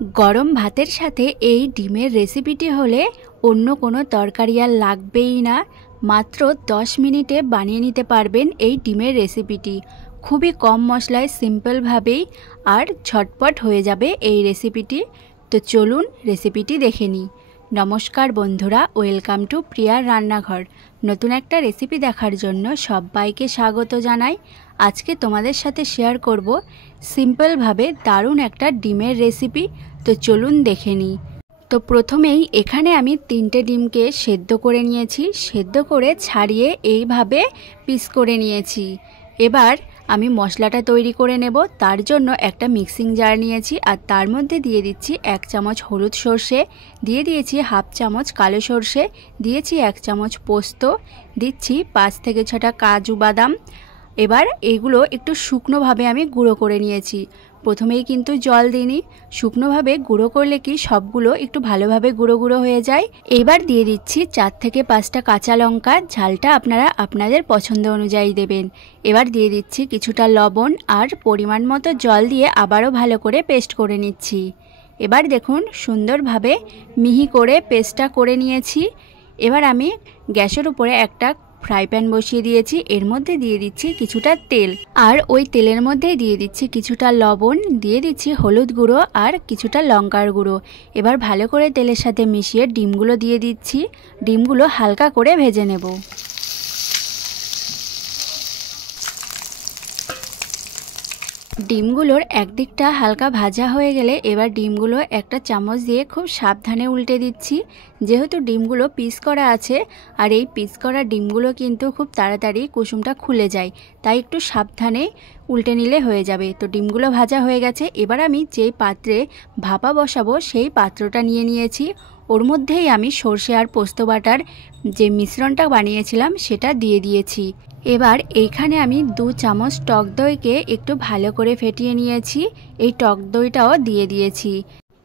গরম ভাতের সাথে এই ডিমের রেসিপিটি হলে অন্য কোনো তরকারি আর লাগবেই না। মাত্র 10 মিনিটে বানিয়ে নিতে পারবেন এই ডিমের রেসিপিটি। খুবই কম মশলায় সিম্পলভাবেই আর ঝটপট হয়ে যাবে এই রেসিপিটি। তো চলুন রেসিপিটি দেখে নিই। নমস্কার বন্ধুরা, ওয়েলকাম টু প্রিয়ার রান্নাঘর। নতুন একটা রেসিপি দেখার জন্য সবাইকে স্বাগত জানাই। আজকে তোমাদের সাথে শেয়ার করব সিম্পলভাবে দারুণ একটা ডিমের রেসিপি। তো চলুন দেখে নিই। তো প্রথমেই এখানে আমি 3টে ডিমকে সেদ্ধ করে নিয়েছি। সেদ্ধ করে ছাড়িয়ে এইভাবে পিস করে নিয়েছি। এবার আমি মশলাটা তৈরি করে নেব। তার জন্য একটা মিক্সিং জার নিয়েছি আর তার মধ্যে দিয়ে দিচ্ছি 1 চামচ হলুদ সর্ষে, দিয়ে দিয়েছি হাফ চামচ কালো সর্ষে, দিয়েছি 1 চামচ পোস্ত, দিচ্ছি 5 থেকে 6টা কাজু বাদাম। এবার এগুলো একটু শুকনোভাবে আমি গুঁড়ো করে নিয়েছি। প্রথমেই কিন্তু জল দিইনি, শুকনোভাবে গুঁড়ো করলে কি সবগুলো একটু ভালোভাবে গুঁড়ো গুঁড়ো হয়ে যায়। এবার দিয়ে দিচ্ছি 4 থেকে 5টা কাঁচা লঙ্কা, ঝালটা আপনারা আপনাদের পছন্দ অনুযায়ী দেবেন। এবার দিয়ে দিচ্ছি কিছুটা লবণ আর পরিমাণ মতো জল দিয়ে আবারও ভালো করে পেস্ট করে নিচ্ছি। এবার দেখুন সুন্দরভাবে মিহি করে পেস্টটা করে নিয়েছি। এবার আমি গ্যাসের উপরে একটা ফ্রাই প্যান বসিয়ে দিয়েছি। এর মধ্যে দিয়ে দিচ্ছি কিছুটা তেল আর ওই তেলের মধ্যে দিয়ে দিচ্ছি কিছুটা লবণ, দিয়ে দিচ্ছি হলুদ গুঁড়ো আর কিছুটা লঙ্কার গুঁড়ো। এবার ভালো করে তেলের সাথে মিশিয়ে ডিমগুলো দিয়ে দিচ্ছি। ডিমগুলো হালকা করে ভেজে নেব। ডিমগুলোর একদিকটা হালকা ভাজা হয়ে গেলে এবার ডিমগুলো একটা চামচ দিয়ে খুব সাবধানে উল্টে দিচ্ছি। যেহেতু ডিমগুলো পিস করা আছে আর এই পিস করা ডিমগুলো কিন্তু খুব তাড়াতাড়ি কুসুমটা খুলে যায়, তাই একটু সাবধানে উল্টে নিলে হয়ে যাবে। তো ডিমগুলো ভাজা হয়ে গেছে। এবার আমি যেই পাত্রে ভাপা বসাবো সেই পাত্রটা নিয়ে নিয়েছি। ওর মধ্যেই আমি সর্ষে আর পোস্ত বাটার যে মিশ্রণটা বানিয়েছিলাম সেটা দিয়ে দিয়েছি। এবার এইখানে আমি 2 চামচ টক দইকে একটু ভালো করে ফেটিয়ে নিয়েছি। এই টক দইটাও দিয়ে দিয়েছি।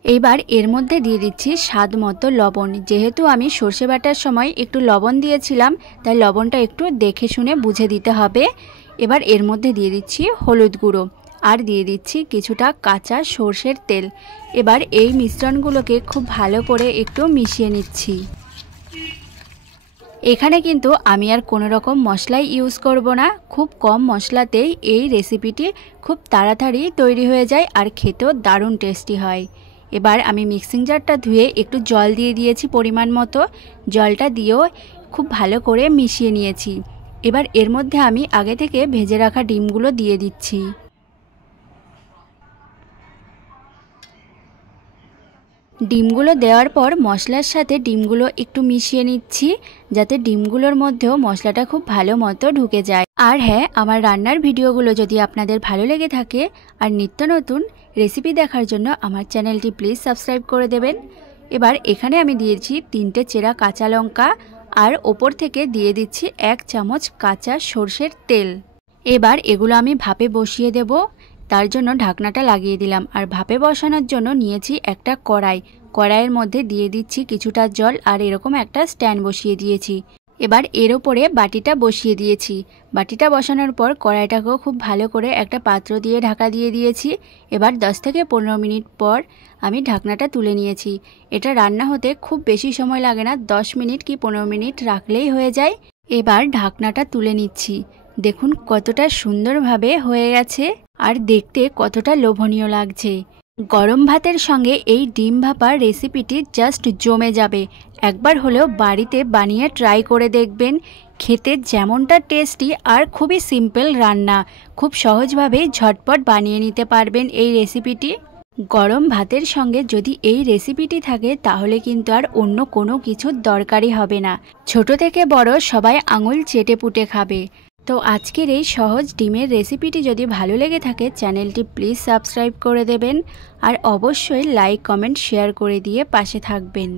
এইবার এর মধ্যে দিয়ে দিচ্ছি স্বাদ মতো লবণ। যেহেতু আমি সর্ষে বাটার সময় একটু লবণ দিয়েছিলাম, তাই লবণটা একটু দেখে শুনে বুঝে দিতে হবে। এবার এর মধ্যে দিয়ে দিচ্ছি হলুদ গুঁড়ো আর দিয়ে দিচ্ছি কিছুটা কাঁচা সর্ষের তেল। এবার এই মিশ্রণগুলোকে খুব ভালো করে একটু মিশিয়ে নিচ্ছি। এখানে কিন্তু আমি আর কোনো রকম মশলাই ইউজ করব না। খুব কম মশলাতেই এই রেসিপিটি খুব তাড়াতাড়ি তৈরি হয়ে যায় আর খেতেও দারুণ টেস্টি হয়। এবার আমি মিক্সিং জারটা ধুয়ে একটু জল দিয়ে দিয়েছি পরিমাণ মতো। জলটা দিয়েও খুব ভালো করে মিশিয়ে নিয়েছি। এবার এর মধ্যে আমি আগে থেকে ভেজে রাখা ডিমগুলো দিয়ে দিচ্ছি। ডিমগুলো দেওয়ার পর মশলার সাথে ডিমগুলো একটু মিশিয়ে নিচ্ছি, যাতে ডিমগুলোর মধ্যেও মশলাটা খুব ভালো মতো ঢুকে যায়। আর হ্যাঁ, আমার রান্নার ভিডিওগুলো যদি আপনাদের ভালো লেগে থাকে আর নিত্য নতুন রেসিপি দেখার জন্য আমার চ্যানেলটি প্লিজ সাবস্ক্রাইব করে দেবেন। এবার এখানে আমি দিয়েছি 3টে চেরা কাঁচা লঙ্কা আর ওপর থেকে দিয়ে দিচ্ছি 1 চামচ কাঁচা সর্ষের তেল। এবার এগুলো আমি ভাপে বসিয়ে দেব। তার জন্য ঢাকনাটা লাগিয়ে দিলাম আর ভাপে বসানোর জন্য নিয়েছি একটা কড়াই। কড়াইয়ের মধ্যে দিয়ে দিচ্ছি কিছুটা জল আর এরকম একটা স্ট্যান্ড বসিয়ে দিয়েছি। এবার এর ওপরে বাটিটা বসিয়ে দিয়েছি। বাটিটা বসানোর পর কড়াইটাকেও খুব ভালো করে একটা পাত্র দিয়ে ঢাকা দিয়ে দিয়েছি। এবার 10 থেকে 15 মিনিট পর আমি ঢাকনাটা তুলে নিয়েছি। এটা রান্না হতে খুব বেশি সময় লাগে না, 10 মিনিট কি 15 মিনিট রাখলেই হয়ে যায়। এবার ঢাকনাটা তুলে নিচ্ছি। দেখুন কতটা সুন্দরভাবে হয়ে গেছে আর দেখতে কতটা লোভনীয় লাগছে। গরম ভাতের সঙ্গে এই ডিম ভাপার রেসিপিটি জাস্ট জমে যাবে। একবার হলেও বাড়িতে বানিয়ে ট্রাই করে দেখবেন। খেতে যেমনটা টেস্টি আর খুবই সিম্পল রান্না, খুব সহজভাবেই ঝটপট বানিয়ে নিতে পারবেন এই রেসিপিটি। গরম ভাতের সঙ্গে যদি এই রেসিপিটি থাকে তাহলে কিন্তু আর অন্য কোনো কিছুর দরকারই হবে না। ছোট থেকে বড় সবাই আঙুল চেটে পুটে খাবে। তো আজকের এই সহজ ডিমের রেসিপিটি যদি ভালো লেগে থাকে চ্যানেলটি প্লিজ সাবস্ক্রাইব করে দেবেন আর অবশ্যই লাইক কমেন্ট শেয়ার করে দিয়ে পাশে থাকবেন।